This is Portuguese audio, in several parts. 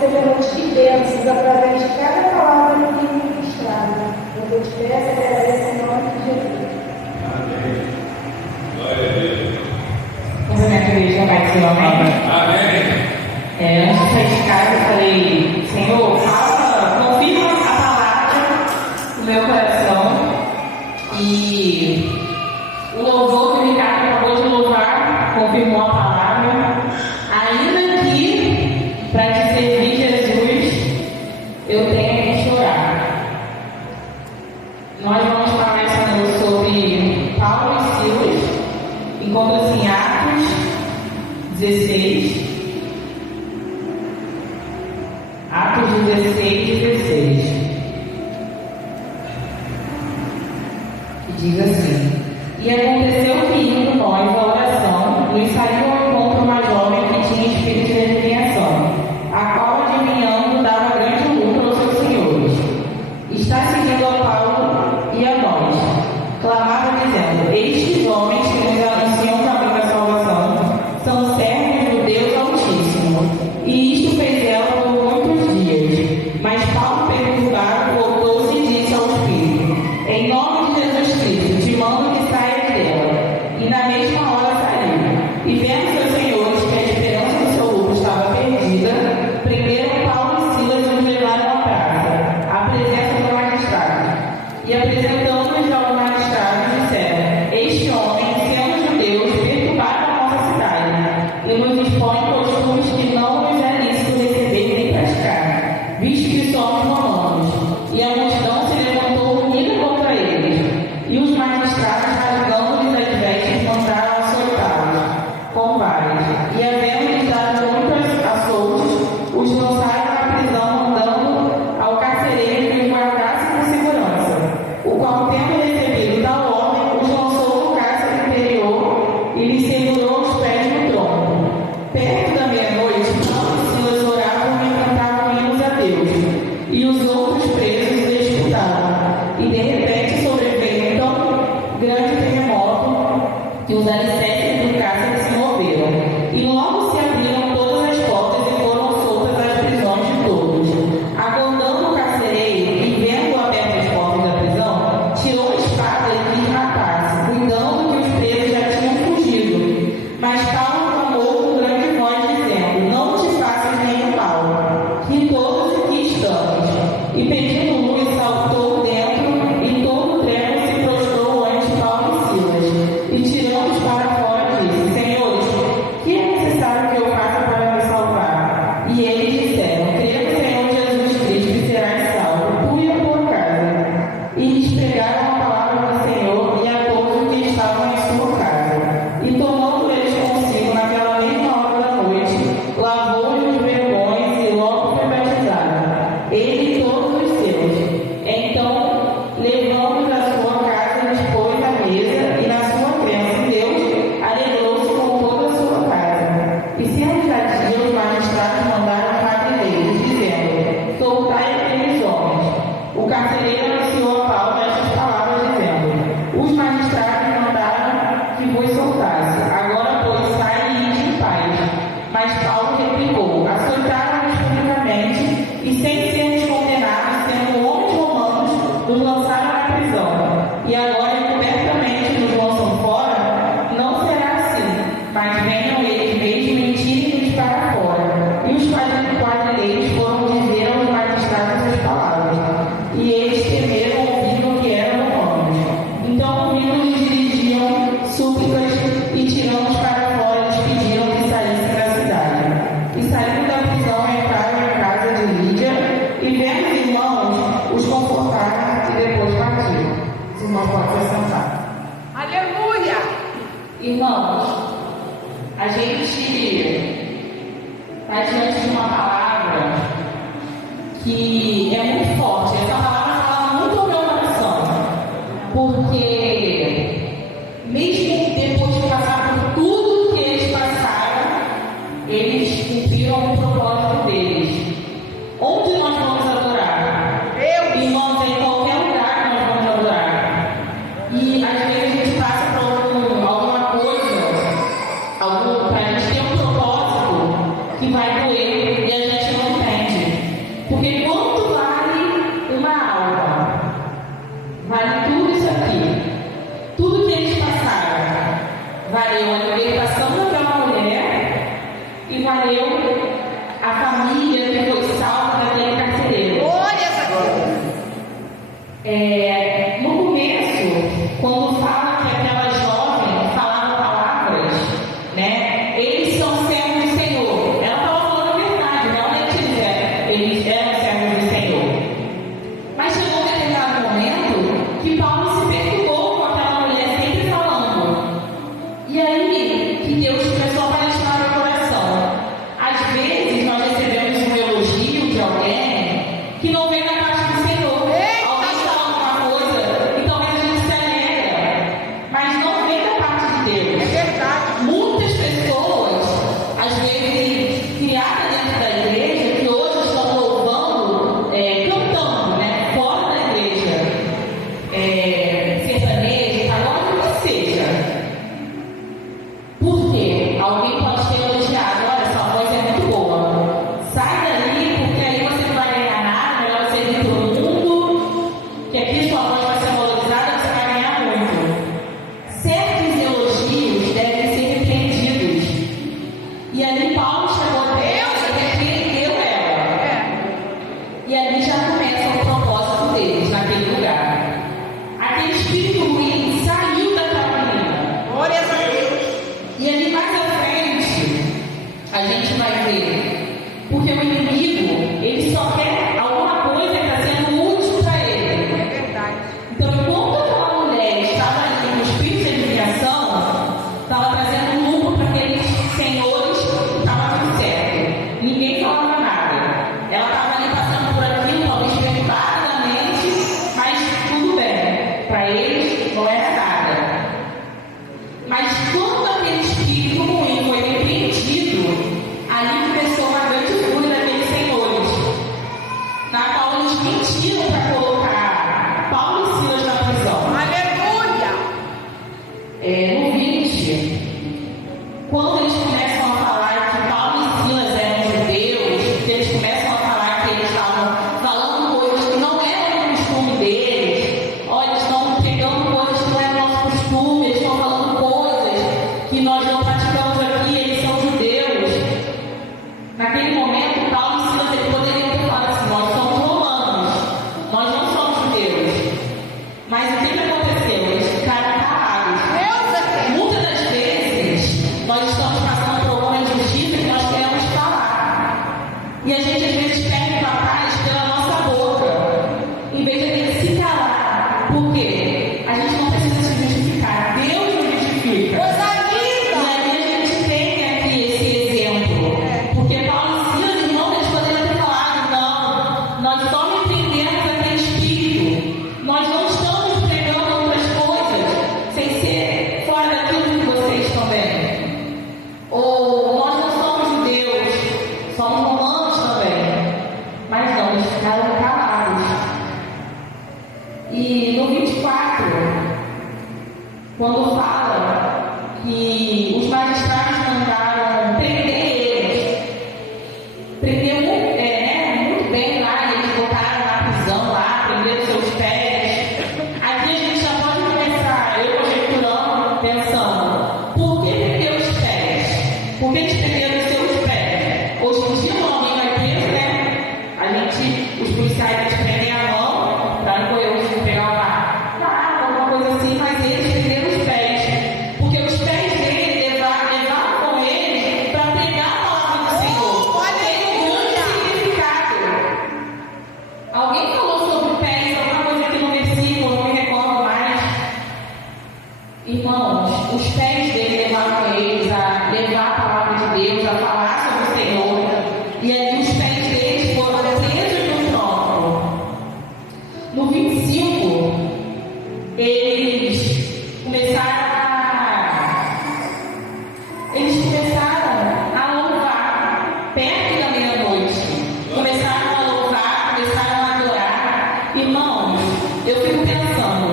recebemos de bênçãos através de cada palavra que é ministrada. Eu te peço e agradeço em nome de Jesus. Amém. Glória a Deus. Vamos na igreja, Pai do Senhor, amém? Amém. Antes de sair de casa, eu falei, Senhor, fala, confirma a palavra no meu coração. E o louvor que o Ricardo acabou de louvar confirmou a palavra. Ainda que, para te servir, Jesus, eu tenha que chorar. Nós vamos falar essa noite sobre Paulo e Silas. Encontra-se em Atos 16. Atos 16, 16. Que diz assim: E aconteceu que, indo nós à oração, nos saiu ao encontro uma jovem que tinha espírito de adivinhação, a qual, adivinhando, dava grande lucro aos seus senhores. Está seguindo a Paulo e a nós. Clamava dizendo: Estes homens que nos anunciam o caminho da salvação são servos do Deus Altíssimo. E isto fez ela por muitos dias. Mas Paulo, perturbado, voltou-se e disse ao Espírito: Em nome de Jesus Cristo, te mando que saia dela. E na mesma hora saiu. E vendo seus senhores que a esperança do seu lucro estava perdida, prenderam Paulo e Silas e os levaram à praça, à presença do magistrado. E apresentando-nos ao magistrado, disseram: Este homem, sendo judeus, perturbaram a nossa cidade e nos expõe costumes que não nos é lícito receber nem praticar, visto que somos romanos. E a multidão se levantou unida contra eles. E os magistrados, rasgando-lhes as vestes, mandaram açoitá-los com varas. E havendo-lhes dado muitos açoutos, os lançaram na prisão, mandando ao carcereiro que os guardasse com segurança. O qual, tendo recebido tal ordem, os lançou no cárcere interior e lhes segurou os pés no tronco. Perto da meia-noite, Paulo e Silas oravam e cantavam hinos a Deus, e os outros presos os escutavam. E de repente sobreveio tão grande terremoto que os alicerces do cárcere se moveram. E logo se abriram todas as portas e foram soltas as prisões de todos. Aguardando o carcereiro e vendo abertas as portas da prisão, tirou a espada e quis matar-se, cuidando que os presos já tinham fugido. Mas Paulo clamou com grande voz, dizendo: Não te faças nenhum mal, que todos aqui estamos. E pedindo luz, saltou dentro, e todo o trevo se prostrou ante Paulo e Silas. E tirando-os para fora, disse: Senhores, que é necessário que eu faça para me salvar? E eles disseram: Crê no Senhor Jesus Cristo e serás salvo, tu e a tua casa. E lhes pregaram a palavra do Senhor e a todos os que estavam em sua casa. E tomando eles consigo naquela mesma hora da noite, lavou-lhe os vergões e logo foi batizado, ele e todos os seus. Então, levando-os à sua casa, lhes pôs à mesa, e na sua crença em Deus, alegrou-se com toda a sua casa. E sendo já dia, os magistrados mandaram carcereiros, dizendo: Soltai aqueles homens. O carcereiro anunciou a Paulo estas palavras, dizendo: Os magistrados mandaram que vos soltasse. Agora, pois, sai e ide em paz. Mas Paulo replicou: Açoitaram-nos publicamente, e sem sermos condenados, sendo homens romanos, nos lançaram na prisão. E agora, encobertamente, nos lançam fora? Não será assim, mas venham eles mesmos e tirem-nos para fora. E os quadrilheiros foram dizer aos magistrados as palavras. E eles temeram ouvindo que eram romanos. Então, ouvindo, lhes dirigiam súplicas e, tirando-os para fora, lhes pediram que saíssem da cidade. E saindo da prisão, entraram em casa de Lídia, e vendo os irmãos, os confortaram e depois partiram. Os irmãos podem se sentar. Aleluia! Irmãos, a gente está diante de uma palavra que é muito forte. Essa palavra fala muito ao meu coração, porque mesmo depois de passar por tudo que eles passaram, eles cumpriram o propósito deles. Onde nós vamos adorar? Irmãos, em qualquer lugar que nós vamos adorar. E às vezes a gente passa por alguma coisa, para a gente ter um propósito que vai doer e a gente não entende. libertação daquela mulher e valeu a família que foi salva daquele carcereiro. No começo, quando fala que aquela jovem falava palavras, né? Eles são servos do Senhor. Ela estava falando a verdade, realmente eles eram servos do Senhor. Mas chegou um determinado momento que Paulo se perturbou com aquela mulher sempre falando. E aí que Deus começou a palestrar no coração. Às vezes nós recebemos um elogio de alguém que não vem da parte do Senhor. Alguém fala uma coisa e talvez a gente se alegra, mas não vem da parte de Deus. É verdade. Muitas pessoas, às vezes criadas dentro da igreja, que hoje estão louvando, cantando, né, fora da igreja, sertanejo, pagode, o que seja. Por quê? Alguém pode ter elogiado, olha, sua voz é muito boa. Sai dali, porque aí você não vai ganhar nada, melhor você vir para o mundo, que aqui sua voz vai ser valorizada, você vai ganhar muito. Certos elogios devem ser repreendidos. E ali Paulo chegou até ela e repreendeu ela. E ali já começa o propósito deles naquele lugar. Aquele espírito ruim saiu daquela menina. Glórias a Deus. E ali mais à frente, a gente vai ver. Porque o inimigo, ele só quer alguma coisa que está sendo útil para ele. É verdade. Então, enquanto aquela mulher estava ali no espírito de adivinhação, estava trazendo lucro para aqueles senhores, estava tudo certo. Ninguém falava nada. Ela estava ali passando por aquilo, talvez preparadamente, mas tudo bem. Para eles não era nada. Mas quando aquele espírito ruim foi repreendido, ali começou uma grande fúria daqueles senhores, na qual eles mentiram para colocar Paulo e Silas na prisão. Aleluia. No 20, quando eles começam a falar que Paulo e Silas eram judeus, que eles começam a falar que eles estavam falando coisas que não eram o costume deles, olha, eles estão pregando coisas que não é nosso costume, eles estão falando coisas que nós não praticamos aqui, eles são judeus. Naquele momento, Paulo e Silas eles poderiam ter falado assim, nós somos romanos, nós não somos judeus. Mas o que aconteceu? Eles ficaram calados. Deus é fiel. Muitas das vezes, nós estamos passando por alguma injustiça que nós queremos falar. E a gente às vezes perde papais pela nossa boca, em vez de a gente se calar. Por quê? A gente não precisa se justificar. Deus nos justifica. Coisa E linda. aí a gente tem aqui esse exemplo. Porque Paulo e Silas, irmãos, eles poderiam ter falado, não, nós só repreendemos aquele espírito. Nós não estamos pregando outras coisas sem ser fora daquilo que vocês também. Ou nós não somos judeus, somos romanos também. Mas não, eles ficaram calados. E no 24, quando fala que os magistrados mandaram prender eles, prendeu muito bem lá, eles botaram na prisão lá, prenderam seus pés. Aqui a gente já pode começar, eu conjecturando, pensando, por que prendeu os pés? Por que eles prenderam os seus pés? Hoje em dia, alguém vai preso, né? Os policiais eles prendem a mão, para não correr o risco de pegar uma arma, alguma coisa assim, mas eles prenderam os pés. Porque os pés dele levavam com eles para pregar a palavra do Senhor. Tem um grande significado. Alguém falou sobre pés, alguma coisa aqui no versículo, não me recordo mais. Irmãos, os pés dele levavam eles a levar a palavra de Deus, a falar sobre o Senhor. E ali os pés deles foram presos no tronco. No 25, eles começaram a louvar perto da meia-noite. Começaram a louvar, começaram a adorar. Irmãos, eu fico pensando,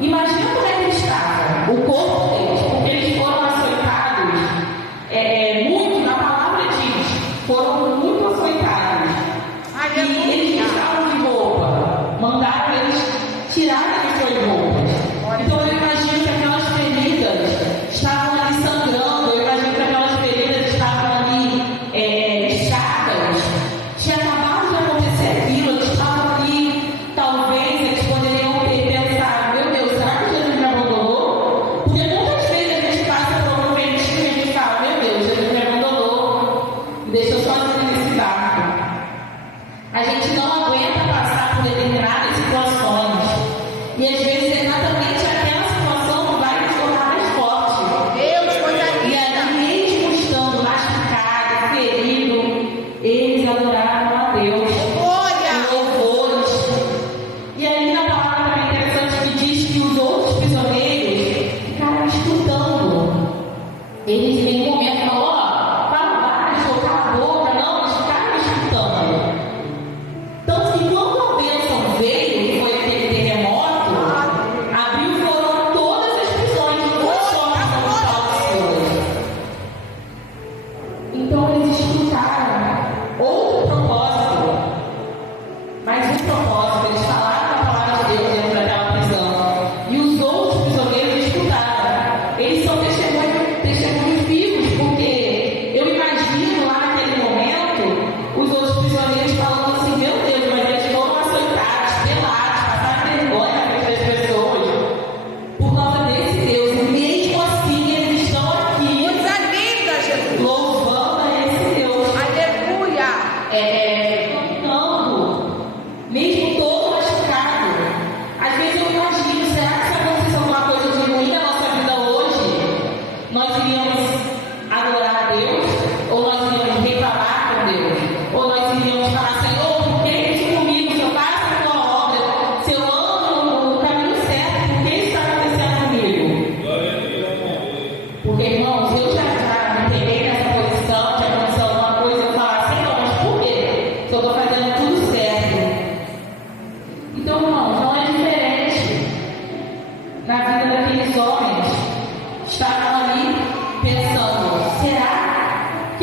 imagina como é que eles estavam, o corpo deles, porque eles foram açoitados, muito, na palavra diz, foram muito açoitados. E eles não estavam de roupa, mandaram eles tirarem as suas roupas. Então eu imagino que aquelas feridas estavam ali sangrando, eu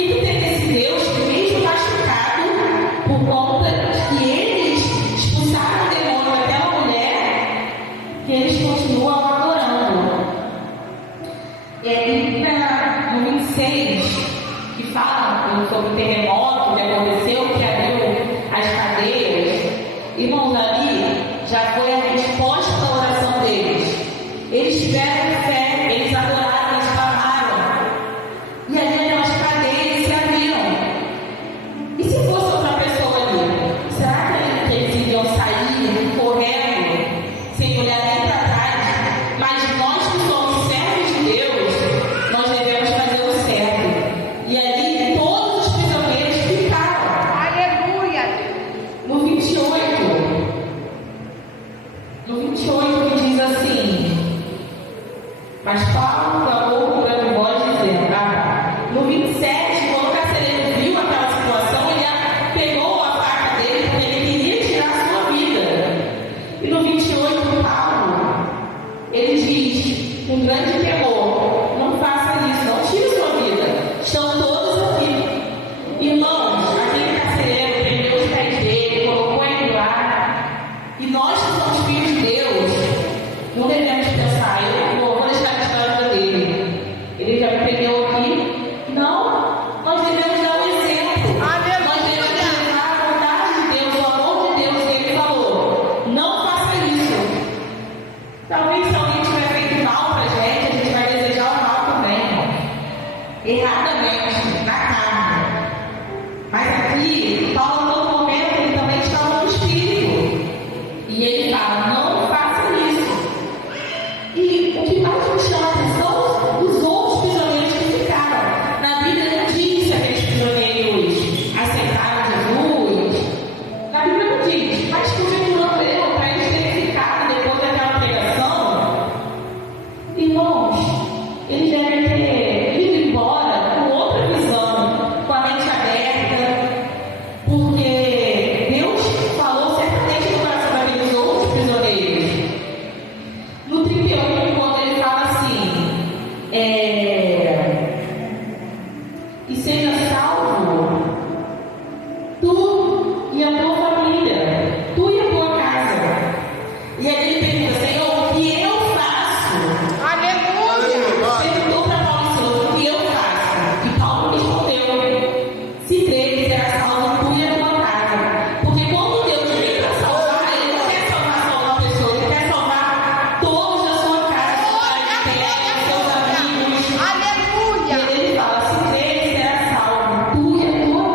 que tem esse Deus que, mesmo machucado, por conta que eles expulsaram o demônio daquela mulher, que eles continuam adorando? E aí, no 26, que fala sobre o terremoto que aconteceu, que abriu as cadeias, irmãos, ali já foi a resposta da oração deles. Eles tiveram fé, eles adoraram, eles clamaram. E ali aquelas cadeias se abriram. E se fosse outra pessoa ali? Será que eles iriam sair correndo, sem olhar nem para trás? Mas nós que somos servos de Deus, nós devemos fazer o certo. E ali todos os prisioneiros ficaram. Aleluia. No 28, que diz assim: mas Paulo clamou com grande voz, dizendo, no 27, quando o carcereiro viu aquela situação, ele pegou a faca dele porque ele queria tirar a sua vida. E no 28, Paulo, ele diz, com grande temor, não faça isso, não tire sua vida, estão todos aqui. Irmãos, aquele carcereiro prendeu os pés dele, colocou ele lá, e nós que somos filhos de Deus, não devemos pensar, eu vou deixar a história dele, ele já me prendeu aqui. Não, nós devemos dar um exemplo. Aleluia. Nós devemos levar a vontade de Deus, o amor de Deus, que ele falou. Não faça isso. Talvez se alguém tiver feito mal pra gente, a gente vai desejar o mal também, erradamente, na carne. Mas aqui, Paulo, em todo momento, ele também estava no Espírito. E ele fala, não faça isso. E o que mais me chama a atenção, os outros prisioneiros que ficaram. Na Bíblia não diz se aqueles prisioneiros aceitaram Jesus. Na Bíblia não diz, mas conjecturando eu, para eles terem ficado depois daquela pregação, irmãos, eles devem ter ido embora com outra visão, com a mente aberta, porque Deus falou certamente no coração daqueles outros prisioneiros. No 31, quando ele fala assim, e seja salvo tu e a tua família, tu e a tua casa. E aí ele pergunta, Senhor, o que eu faço? Aleluia. Perguntou para Paulo e Silas, o que eu faço? E Paulo respondeu, se creres, será salvo tu e a tua casa. Porque quando Deus vem para salvar, ele não quer salvar só uma pessoa, ele quer salvar todos da sua casa, seus parentes, seus amigos. Aleluia. E ele fala, se creres, será salvo tu e a tua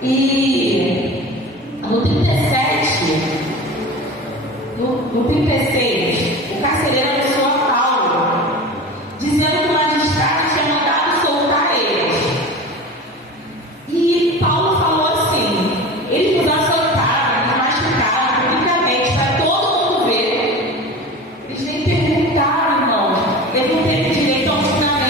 E no 37, no 36, o carcereiro anunciou a Paulo, dizendo que o magistrado tinha mandado soltar eles. E Paulo falou assim: eles nos açoitaram, nos machucaram publicamente para todo mundo ver. Eles nem perguntaram, irmãos, eles não têm direito ao julgamento.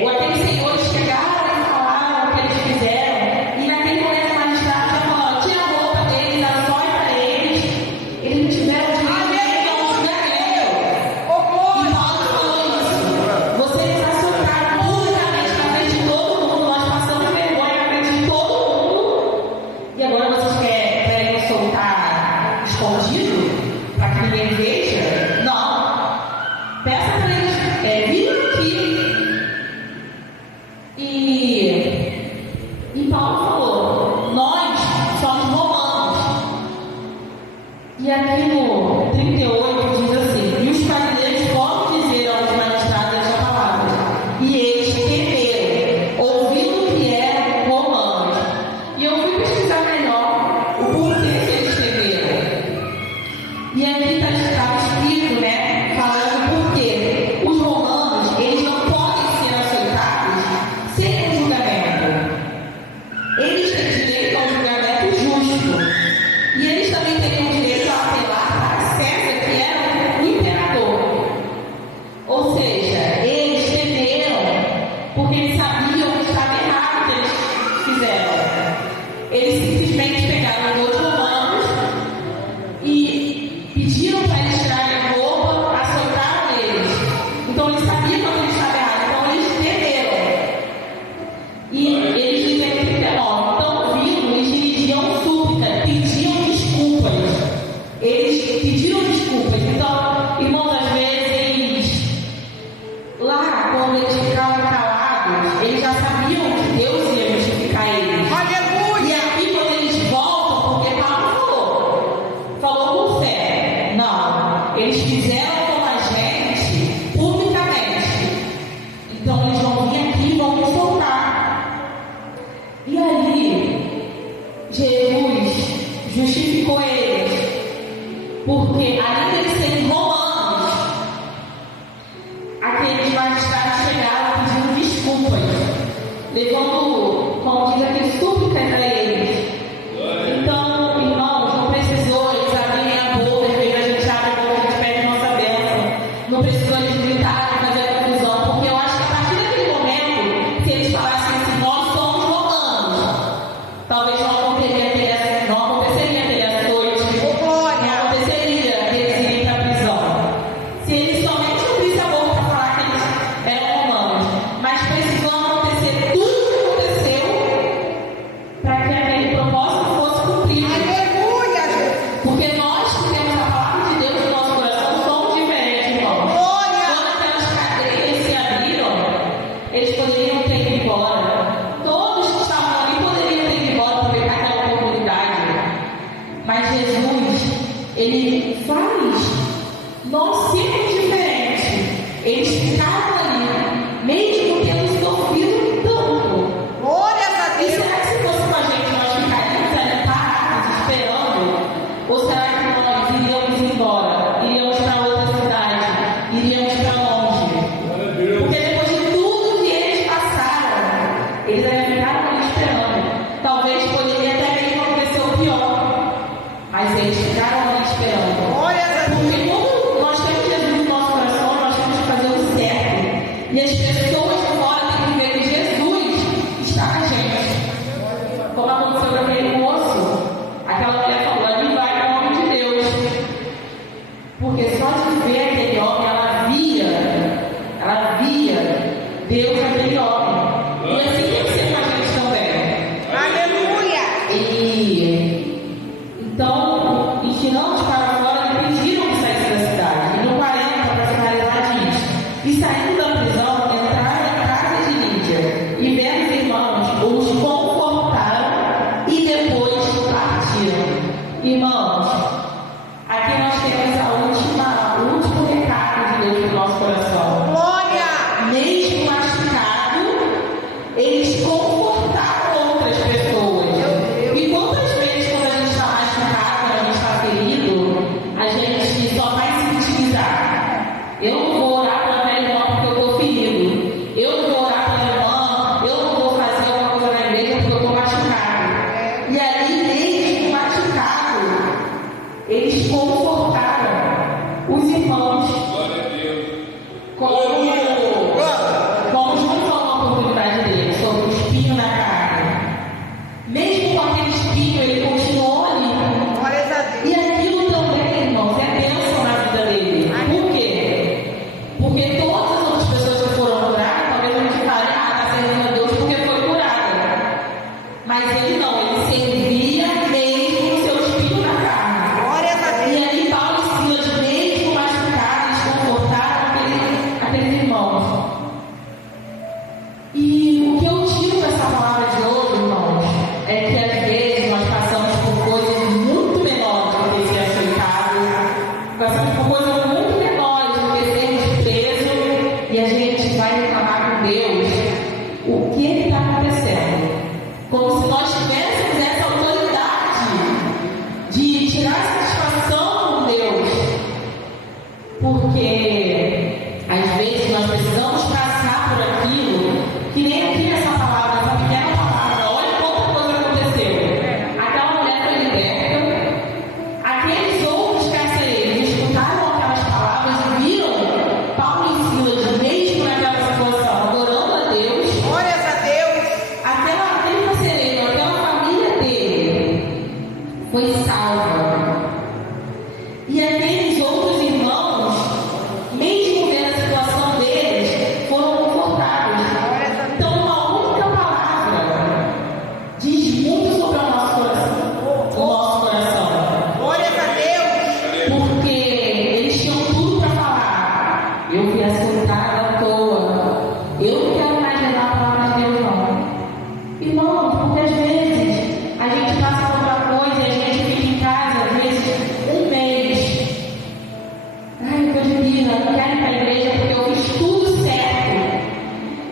Ou aqueles senhores chegaram e falaram o que eles fizeram, e naquele momento o magistrado já falou: tira a roupa deles, açoita eles. Eles não tiveram direito ao julgamento. E Paulo falou isso: vocês nos açoitaram publicamente na frente de todo mundo, nós passamos vergonha na frente de todo mundo, e agora vocês querem soltar escondido para que ninguém veja? Não. Peça para eles virem aqui. E Paulo falou: nós somos romanos. E aqui no 38 diz assim: e os fariseus foram dizer aos magistrados esta palavra, e eles temeram, ouvindo que eram romanos. E eu fui pesquisar melhor o porquê que eles temeram. E aqui está escrito, né, falando porquê os romanos, eles não podem ser açoitados sem um julgamento. Eles têm direito ao julgamento justo. E eles também teriam direito a apelar para César, que era o imperador. Ou seja, eles temeram porque eles sabiam que estava errado o que eles fizeram. Eles simplesmente pegaram dois romanos e pediram para eles tirarem a roupa, açoitaram eles. Então eles sabiam que eles estavam errados, então eles temeram. E eles dizem no 39, então vindo, eles dirigiam súplica, pediam desculpas. Eles pediram desculpas. Então, irmãos, às vezes, lá, quando eles ficavam calados, eles já sabiam que Deus ia justificar eles. E aqui, quando eles voltam, porque Paulo falou com fé. Não, eles fizeram como a gente, publicamente. Então, eles vão vir aqui e vão nos soltar. E aí, Jesus justificou eles, porque além de eles serem romanos, aqueles magistrados chegaram pedindo desculpas, levando, como diz aqui, súplicas a eles. Então, irmãos, não precisou eles abrirem a boca, às vezes a gente abre a boca, a gente pede nossa bênção. Não precisou eles gritarem, fazer confusão, porque eu acho que a partir daquele momento, se eles falassem assim: nós somos romanos, talvez não aconteceria ter açoite, não aconteceria eles irem para a prisão. Se eles somente abrissem a boca para falar que eles eram romanos, mas precisou acontecer tudo o que aconteceu para que aquele propósito fosse cumprido. Porque nós que temos a palavra de Deus no nosso coração somos diferentes, irmãos. Quando aquelas cadeias se abriram, eles poderiam ter ido embora. Todos que estavam ali poderiam ter ido embora, aproveitar aquela oportunidade. Mas Jesus, Ele faz nós sermos diferentes. Eles ficaram ali, mesmo tendo sofrido tanto. E será que se fosse com a gente, nós ficaríamos ali parados, esperando? Ou será que nós iríamos embora? Iríamos para outra cidade? Iríamos para longe? Porque depois de tudo que eles passaram, eles ainda ficaram ali esperando. Talvez poderia até mesmo acontecer o pior, mas eles ficaram ali esperando. Porque quando nós temos Jesus no nosso coração, nós temos que fazer o certo. E as pessoas de fora têm que ver que Jesus está com a gente. Como aconteceu com aquele moço, aquela mulher falou: ali vai o nome de Deus. Porque só de ver aquele homem, ela via Deus naquele homem. E assim tem que ser com a gente também. Então, e tirando para fora, eles pediram que saísse da cidade. E no 40, para finalizar, diz: e saindo da prisão, entraram na casa de Lídia, e vendo os irmãos, os confortaram e depois partiram. Irmãos, aqui nós temos o último recado de Deus no nosso coração. Mesmo machucado, eles confortaram foi salva. E aqueles outros irmãos, mesmo vendo a situação deles, foram confortados. Então, uma única palavra diz muito sobre o nosso coração. O nosso coração. Glória a Deus. Porque eles tinham tudo para falar. Eu fui assaltada à toa. Eu não quero mais levar a palavra de Deus, não. Irmãos, porque às vezes a gente passa por uma coisa e a gente fica em casa, às vezes, um mês. Ai, eu tô de vida, não quero ir para a igreja porque eu fiz tudo certo.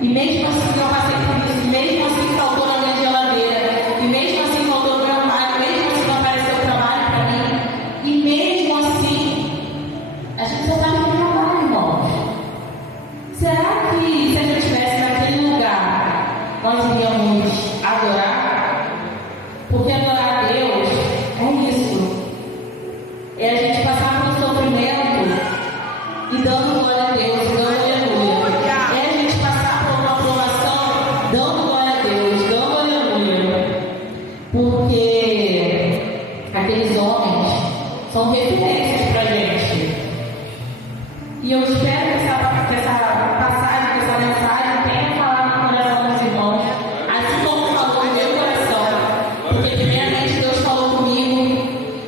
E mesmo assim eu passei por isso, e mesmo assim faltou na minha geladeira, e mesmo assim faltou no meu armário, mesmo assim não apareceu trabalho para mim, e mesmo assim, a gente só sabe que trabalho, irmãos. Será que se a gente estivesse naquele lugar, nós iríamos adorar? Porque adorar a Deus é isso. É a gente passar pelo sofrimento e dando glória a Deus, dando aleluia. É a gente passar por uma provação dando glória a Deus, dando aleluia. Porque aqueles homens são referências pra gente. E eu espero que essa passagem, que essa mensagem tenha falado no coração dos irmãos, assim como falou no meu coração. Porque primeiramente Deus falou comigo,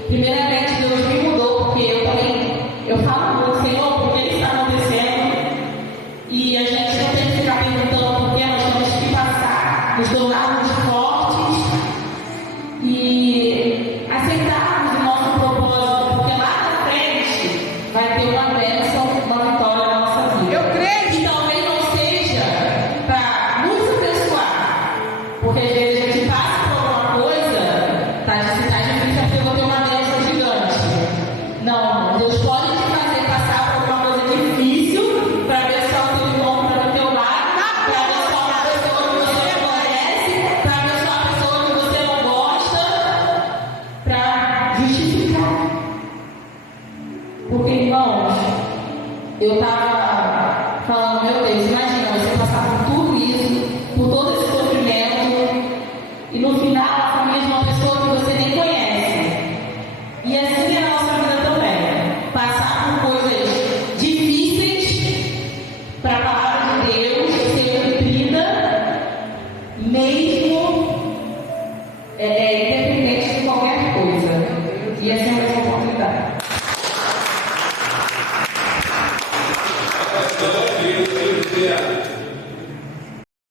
primeiramente Deus me mudou, porque eu falo com o Senhor porque Ele está acontecendo. E a gente não tem que ficar perguntando porque nós temos que passar, nos tornarmos fortes e aceitarmos o nosso propósito, porque lá na frente vai ter uma bênção, uma vitória na nossa vida. Eu creio. E talvez não seja para nos abençoar, porque às vezes a gente passa por alguma coisa, tá difícil porque eu vou ter uma bênção gigante. Não, Deus pode te fazer passar por uma coisa difícil para abençoar o teu irmão, para o teu lado, para abençoar uma pessoa que você não conhece, para abençoar a pessoa que você não gosta, para justificar. Porque, irmãos, eu estava falando, meu Deus, imagina você passar por tudo isso, por todo esse sofrimento, e no final a família de uma pessoa que você nem conhece. E assim é a nossa vida também. Passar por coisas difíceis para a palavra de Deus ser cumprida, mesmo independente de qualquer coisa. E essa é a nossa oportunidade. Glória a Deus.